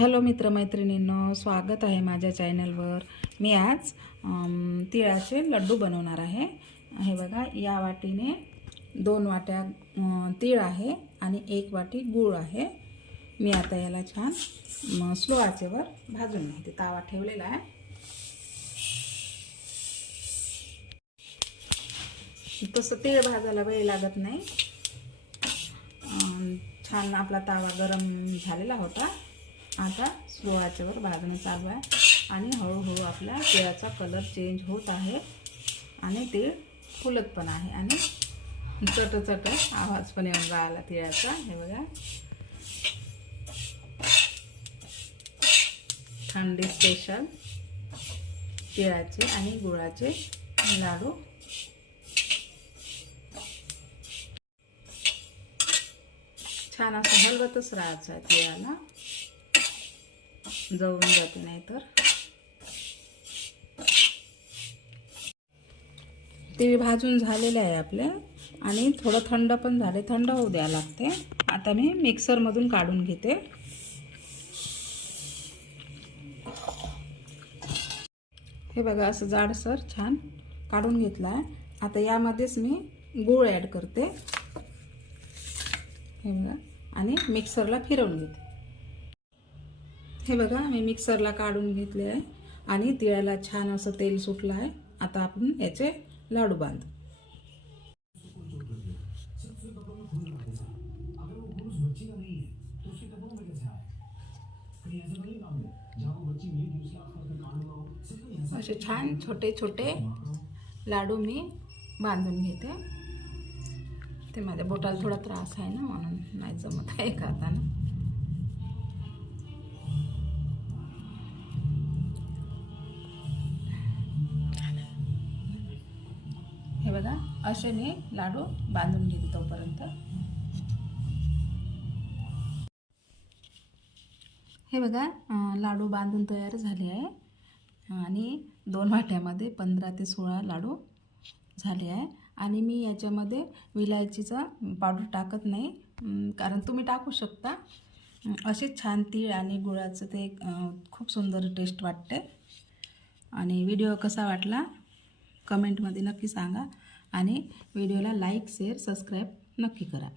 Hello मित्रमैत्रिणींनो स्वागत आहे माझ्या चॅनलवर. मी आज तिळाचे लड्डू बनवणार आहे. हे बघा या वाटीने दोन वाट्या तीळ आहे आणि एक वाटी गूळ आहे. मी आता याला छान स्लो आचेवर भाजून घेते. तावा ठेवलेला आहे. तसं तीळ भाजायला वेळ लागत नाही. छान आपला तावा गरम झालेला होता. आता स्लो आचेवर भाजणं चालू आहे. आणि हळूहळू आपल्या तिळाचा कलर चेंज होत आहे. आणि तीळ फुलत पण आहे. आणि चट चट आवाज पण येऊन राहिला तिळाचा. हे बघा. थंडी स्पेशल तिळाचे आणि गुळाचे लाडू. छान असं हलवतच राहायचं आहे तिळाला. जळून जाते नाही तर ते भाजून झालेले आहे आपले. आणि थोडं थंड पण झाले. थंड होऊ द्यावं लागते. आता मी मिक्सरमधून काढून घेते. हे बघा असं जाडसर छान काढून घेतलं आहे. आता यामध्येच मी गूळ ॲड करते. हे बघा. आणि मिक्सरला फिरवून घेते. हे बघा मी मिक्सरला काढून घेतले आहे आणि तिळाला छान असं तेल सुटलं आहे. आता आपण याचे लाडू बांधू. असे छान छोटे छोटे लाडू मी बांधून घेते. ते माझ्या बोटाला थोडा त्रास आहे ना म्हणून नाही जमत आहे खाताना. हे बघा असे मी लाडू बांधून घेईन तोपर्यंत. हे बघा लाडू बांधून तयार झाले आहे. आणि दोन वाट्यामध्ये पंधरा ते सोळा लाडू झाले आहे. आणि मी याच्यामध्ये विलायचीचा पावडर टाकत नाही कारण तुम्ही टाकू शकता. असे छान तीळ आणि गुळाचं ते खूप सुंदर टेस्ट वाटते. आणि व्हिडिओ कसा वाटला? कमेंटमध्ये नक्की सांगा आणि व्हिडिओला लाईक शेअर सबस्क्राईब नक्की करा.